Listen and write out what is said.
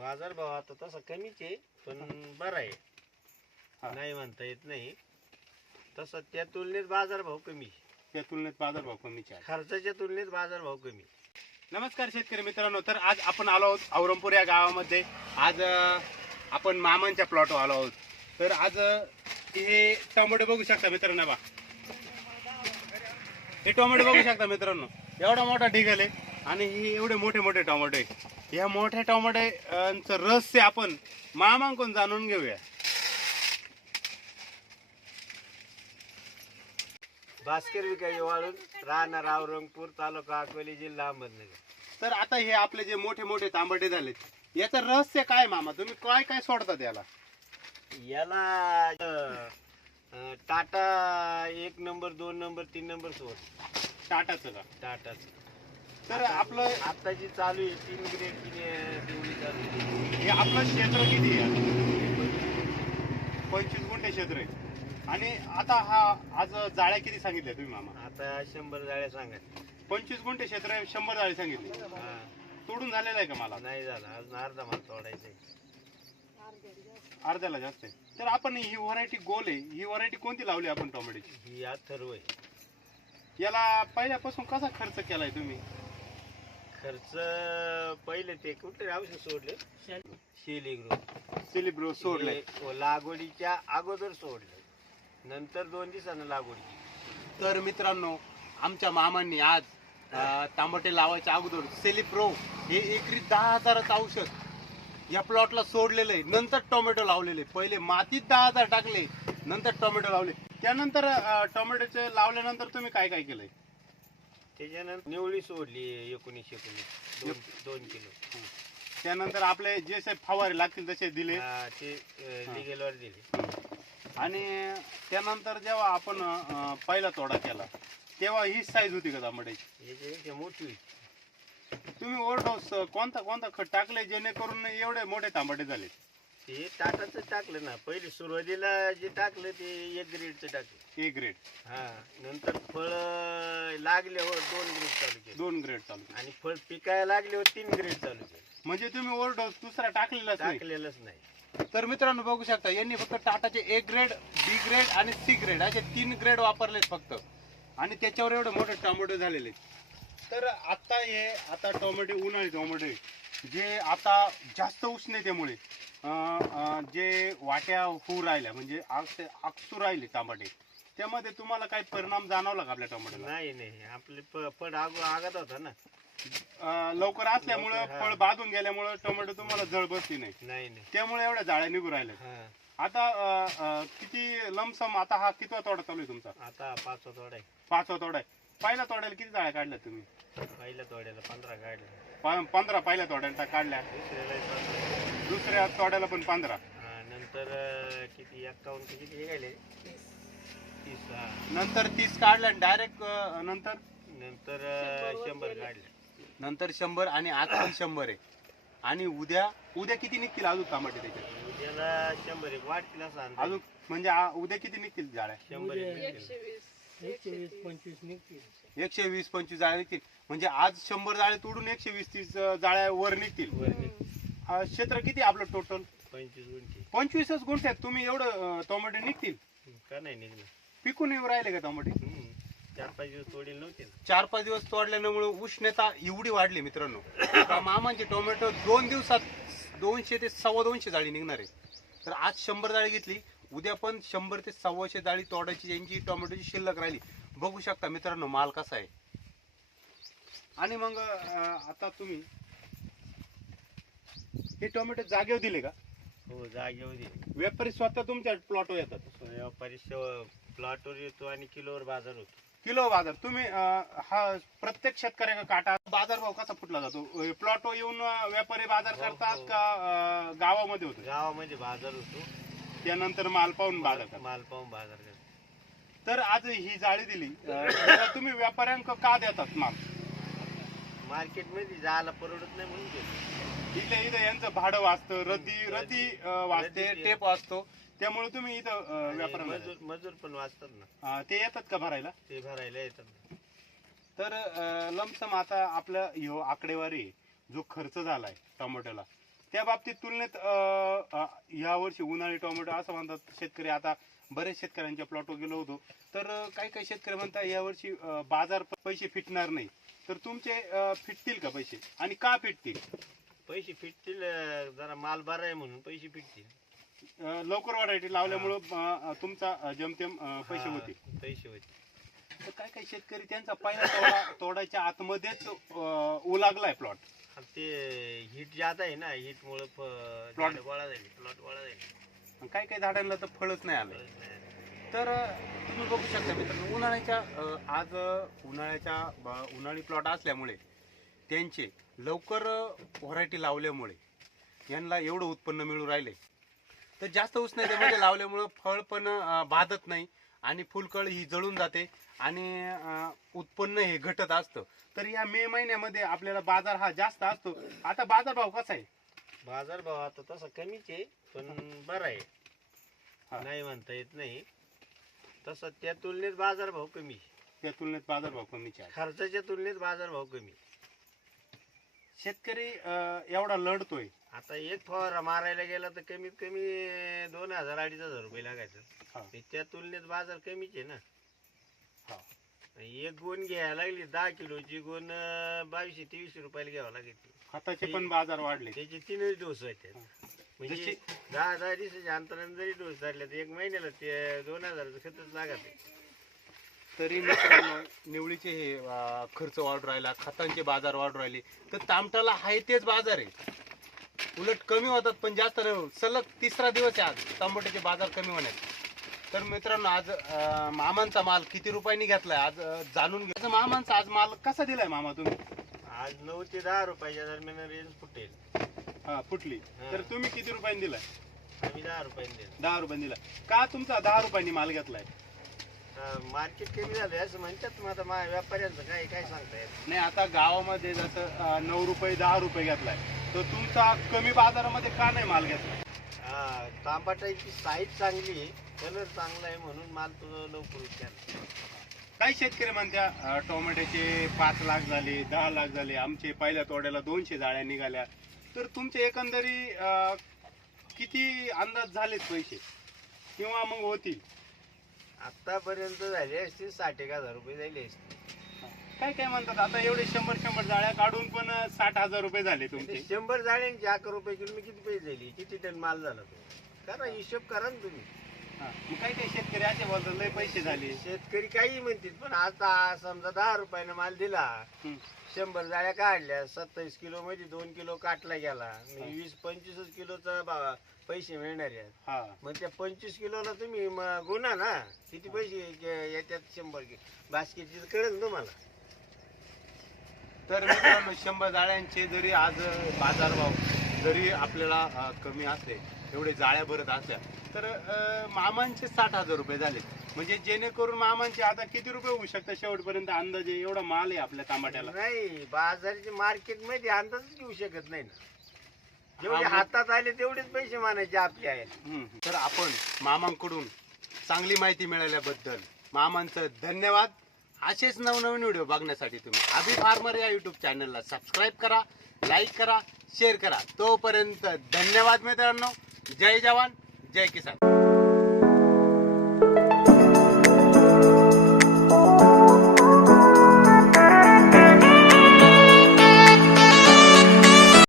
बाजार भाव आता तसा कमीच आहे पण बरा आहे. हा. नाही म्हणता येत नाही. तसा त्या तुलनेत बाजार भाव कमी आहे. त्या तुलनेत बाजारभाव कमीचे आहे. खर्चाच्या तुलनेत बाजार भाव कमी आहे. नमस्कार शेतकरी मित्रांनो तर आज आपण आलो आहोत औरंगपूर या गावामध्ये. आज अं, आपण मामांच्या प्लॉट आलो आहोत. तर आज अं, हे टोमॅटो बघू शकता मित्रांनो बा. हे टोमॅटो बघू शकता मित्रांनो. एवढा मोठा ढिगल आहे आणि हे एवढे मोठे मोठे टोमॅटो आहे. या मोठ्या टोमॅटोचं रहस्य आपण मामांकडून जाणून घेऊया. भास्कर विकाई वाळून राहणार औरंगपूर तालुका अकोली जिल्हा अहमदनगर. तर आता हे आपले जे मोठे मोठे तांबटे झालेत याचं रहस्य काय मामा? तुम्ही काय काय सोडतात याला याला टाटा एक नंबर दोन नंबर तीन नंबर सोड. टाटाचं का? टाटाचं. तर आपलं आता जी चालू आहे तीन ग्रेड तेवढी चालू हे आपलं क्षेत्र किती आहे? पंचवीस गुंठे क्षेत्र आहे. आणि आता हा आज जाळ्या किती सांगितल्या तुम्ही मामा? आता शंभर जाळ्या सांगा पंचवीस गुंठे क्षेत्र आहे शंभर जाळे सांगितले तोडून झालेलं आहे का मला? नाही झालं अजून अर्धा माल तोडायचा आहे. अर्ध्याला जास्त आहे. तर आपण ही व्हरायटी गोल आहे. ही व्हरायटी कोणती लावली आपण टोमॅटोची? ही अथर्व आहे. याला पहिल्यापासून कसा खर्च केलाय तुम्ही? खर्च पहिले ते कुठे औषध सोडले? शिलिग्रो सिलिब्रो सोडले. लागवडीच्या अगोदर सोडलं. नंतर दोन दिवसानं लागवड केली. तर मित्रांनो आमच्या मामांनी आज तांबटे लावायच्या अगोदर सेलिप्रो हे एकरी दहा हजाराचं औषध या प्लॉटला सोडलेलं आहे. नंतर टोमॅटो लावलेले. पहिले मातीत दहा हजार टाकले नंतर टोमॅटो लावले. त्यानंतर टोमॅटोचे लावल्यानंतर तुम्ही काय काय केलंय? त्याच्यानंतर निवळी सोडली एकोणीस एकोणीस. दोन दोन किलो. त्यानंतर आपले जे से फवारे लागतील तसे दिले. हा, ते लिगेलवर दिले. आणि त्यानंतर जेव्हा आपण अं, पहिला तोडा केला तेव्हा ही साईज होती का याच्यापेक्षा मोठी होती. तुम्ही ओव्हरडोस कोणता कोणता खत टाकले जेणेकरून एवढे मोठे तांबटे झाले ते टाटाचं टाकलं ना पहिले सुरुवातीला जे टाकलं ते एक ग्रेडचं टाकलं. A grade. हा नंतर फळ लागल्यावर दोन ग्रेड चालू केले. दोन ग्रेड चालू केले. आणि फळ पिकायला लागल्यावर तीन ग्रेड चालू केले. म्हणजे तुम्ही ओव्हरडोस दुसरा टाकलेलाच नाही. टाकलेलंच नाही. तर मित्रांनो बघू शकता यांनी फक्त टाटाचे ए ग्रेड बी ग्रेड आणि सी ग्रेड असे तीन ग्रेड वापरलेत फक्त. आणि त्याच्यावर एवढे मोठे टोमॅटो झालेले आहेत. तर आता हे आता टोमॅटो उन्हाळी टोमॅटो आहे, जे आता जास्त उष्णतेमुळे जे वाट्या होऊ राहिल्या म्हणजे आग- आकसू राहिले टमाटे त्यामध्ये तुम्हाला काही परिणाम जाणवला का आपल्या टोमॅटोला नाही नाही आपले प- फळ आग आगात होता ना. अं, लवकर असल्यामुळं लवकर, हा. फळ बांधून गेल्यामुळं टोमॅटो तुम्हाला जळ बसली नाही नाही. नाही त्यामुळे एवढ्या जाळ्या निघू राहिल्या हा. आता अं, अं, किती लमसम आता हा कितवा तोडा चालू आहे तुमचा? आता पाचवा तोडा आहे. पाचवा तोडा आहे. पहिल्या तोड्याला किती जाळ्या काढल्या तुम्ही? पहिल्या तोड्याला पंधरा काढले. प- पंधरा पहिल्या तोड्याला काढल्या. दुसऱ्या तोड्याला पण पंधरा. नंतर किती एक्कावन्न ते किती हे गेले तीस हा. नंतर तीस काढल्या डायरेक्ट नंतर? नंतर अं, शंभर काढले. नंतर शंभर आणि आज पण शंभर आहे. आणि उद्या उद्या किती निघतील अजून टमाटे त्याच्यात उद्याला शंभर एक वाटतील असं अंदाज. अजून म्हणजे आ- उद्या किती निघतील जाळ्या? शंभर एक निघतील. एकशे वीस पंचवीस जाळ्या निघतील. म्हणजे आज शंभर जाळे तोडून एकशे वीस तीस अं, जाळ्या वर निघतील. वर निघतील. अं, क्षेत्र किती आपलं टोटल पंचवीस गुंठे. पंचवीसच गुंठ्यात तुम्ही एवढं अं, टोमॅटो निघतील? का नाही निघलं पिकून येऊ राहिले का टोमॅटो? हम्म. चार पाच दिवस तोडील नव्हते. ना चार पाच दिवस तोडल्यामुळे उष्णता एवढी वाढली मित्रांनो. का मामांचे टोमॅटो दोन दिवसात दोनशे ते सव्वा दोनशे जाळी निघणार आहे तर आज शंभर जाळी घेतली. उद्या पण शंभर ते सव्वाशे जाळी तोडायची यांची टोमॅटोची शिल्लक राहिली. बघू शकता मित्रांनो माल कसा आहे. आणि मग आता तुम्ही हे टोमॅटो जागेवर दिले का? हो जागेवर दे व्यापारी स्वतः तुमच्या प्लॉटवर येतात. व्यापारी प्लॉटवर येतो आणि किलोवर बाजार होतो. किलो बाजार. तुम्ही हा प्रत्येक शेतकऱ्याचा काटा. बाजार भाव कसा फुटला जातो? प्लॉटवर येऊन व्यापारी बाजार हो, करतात हो. का गावामध्ये होतो? गावामध्ये बाजार होतो. त्यानंतर माल पाहून बाजार माल पाहून बाजार करतो तर आज ही जाळी दिली. अं, याला तुम्ही व्यापाऱ्यांक का देतात माल? मार्केटमध्ये जायला परवडत नाही म्हणून घेतो इथल्या इथं यांचं भाडं वाचतं रद्दी रद्दी अं, वाचते रद्दी- टेप वाचतो. त्यामुळे तुम्ही इथं अं, आणि व्यापाऱ्यांना मजूर मजूर पण वाचतात ना. देता. अं, ते येतात का भरायला? ते भरायला येतात. ना. तर लमसम आता आपलं ह्यो आकडेवारी जो खर्च झालाय टोमॅटोला. त्या बाबतीत तुलनेत अं, अं, यावर्षी उन्हाळी टोमॅटो असं म्हणतात शेतकरी आता बरेच शेतकऱ्यांच्या प्लॉटवर गेलो होतो. तर काही काही शेतकरी म्हणतात यावर्षी बाजार पैसे फिटणार नाही. तर तुमचे फिटतील का पैसे? आणि का फिटतील? पैसे फिटतील जरा माल बरा आहे म्हणून पैसे फिटतील. लवकर व्हरायटी लावल्यामुळं तुमचा जमतेम पैसे होतील. पैसे होतील. तर काय काही शेतकरी त्यांचा पहिला तोडा तोडायच्या आतमध्येच अं, उलागलाय प्लॉट ते हिट जात आहे ना हिट मुळे Plot. गोळा झाली प्लॉट गोळा झाली. काही काही झाडांना तर फळच नाही आलं. तर तुम्ही बघू शकता मित्रांनो उन्हाळ्याच्या अं, आज उन्हाळ्याच्या ब- उन्हाळी प्लॉट असल्यामुळे त्यांचे लवकर व्हरायटी लावल्यामुळे यांना एवढं उत्पन्न मिळू राहिले. तर जास्त उष्णतेमध्ये लावल्यामुळं फळ पण अं, बाधत नाही. आणि फुलकळ ही जळून जाते आणि उत्पन्न हे घटत असतं. तर या मे महिन्यामध्ये आपल्याला बाजार हा जास्त असतो. आता बाजार भाव कसा आहे? बाजार भाव आता तसा कमीच आहे पण बरा आहे. नाही म्हणता येत नाही. तसा त्या तुलनेत बाजार भाव कमी त्या तुलनेत बाजार भाव कमीचे आहे. खर्चाच्या तुलनेत बाजार भाव कमी शेतकरी अं, एवढा लढतोय. आता एक फवारा मारायला गेला तर कमीत कमी दोन हजार अडीच हजार रुपये लागायचं. हा. त्या तुलनेत बाजार कमीच आहे ना. हा. एक गोण घ्यायला लागली दहा किलोची गोण अं, बावीसशे तेवीसशे रुपयाला घ्यावं लागेल खताचे पण बाजार वाढले. त्याचे तीनच डोस आहेत. म्हणजे जशी- दहा दहा दिवसाच्या अंतराने जरी डोस धरले तर एक महिन्याला ते दोन हजाराचं खतच लागत आहे. तरी मित्रांनो निवडीचे हे अं, खर्च वाढ राहिला खतांचे बाजार वाढ राहिले. तर तामटाला आहे तेच बाजार आहे. उलट कमी होतात पण जास्त नाही. सलग तिसरा दिवस आहे आज. टमाट्याचे बाजार कमी होण्यात. तर मित्रांनो आज अं, मामांचा माल किती रुपयांनी घेतलाय? आज अं, जाणून घ्या. मामांचा आज माल कसा दिलाय मामा तुम्ही? आज नऊ ते दहा रुपयाच्या दरम्यान रेंज फुटेल. हा फुटली. हा. तर तुम्ही किती रुपयांनी दिलाय? आम्ही दहा रुपयाने देतो दहा रुपयांनी दिलाय. का तुमचा दहा रुपयांनी माल घेतलाय? मार्केट कमी झालं असं म्हणतात मग आता मा व्यापाऱ्यांचं काय काय सांगता येत नाही आता गावामध्ये जसं अं, नऊ रुपये दहा रुपये घेतलाय तर तुमचा कमी बाजारामध्ये का नाही माल घेतलाय हा तांबाटाची साईज चांगली कलर चांगला आहे म्हणून माल तुझं लवकर उचल काही शेतकरी म्हणत्या अं, टोमॅटोचे पाच लाख झाले दहा लाख झाले आमचे पहिल्या तोड्याला दोनशे जाळ्या निघाल्या. तर तुमचे एकंदरी अं, किती अंदाज झालेत पैसे? किंवा मग होतील? आतापर्यंत झाले असतील साठ एक हजार रुपये झाले असतील काय काय म्हणतात? आता एवढे शंभर शंभर जाळ्या काढून पण साठ हजार रुपये झाले ते तुमचे. शंभर झाड्यांचे अकरा रुपये किलो किती पैसे झाले किती टन माल झाला तो? करा हिशोब करा ना तुम्ही. मग काही काही शेतकरी असे बोलतात लय पैसे झाले. शेतकरी काही म्हणतील पण आता समजा दहा रुपयानं माल दिला. शंभर जाळ्या काढल्या सत्तावीस किलो मध्ये दोन किलो काटला गेला वीस पंचवीस किलोचा बा- पैसे मिळणार आहेत. हा. मग त्या पंचवीस किलोला तुम्ही म- गुन्हा ना. किती पैसे येतात शंभर कि बास्केटची कळेल ना तुम्हाला. तर मित्रांनो शंभर जाळ्यांचे जरी आज बाजारभाव जरी आपल्याला अ, कमी असले एवढे जाळ्या भरत असल्या तर मामांचे साठ हजार रुपये झाले. म्हणजे जेणेकरून मामांचे आता किती रुपये होऊ शकतात शेवटपर्यंत अंदाजे? एवढा माल आहे आपल्या टमाट्याला नाही बाजाराच्या मार्केटमध्ये अंदाजच घेऊ शकत नाही ना. जेवढे हातात आले तेवढेच पैसे मानायचे आपले हम्म. तर आपण मामांकडून चांगली माहिती मिळाल्याबद्दल मामांचं धन्यवाद. असेच नवनवीन व्हिडिओ बघण्यासाठी तुम्ही अभि फार्मर या युट्यूब चॅनलला सबस्क्राईब करा लाईक करा शेअर करा. तोपर्यंत धन्यवाद मित्रांनो. जय जवान जय किसान.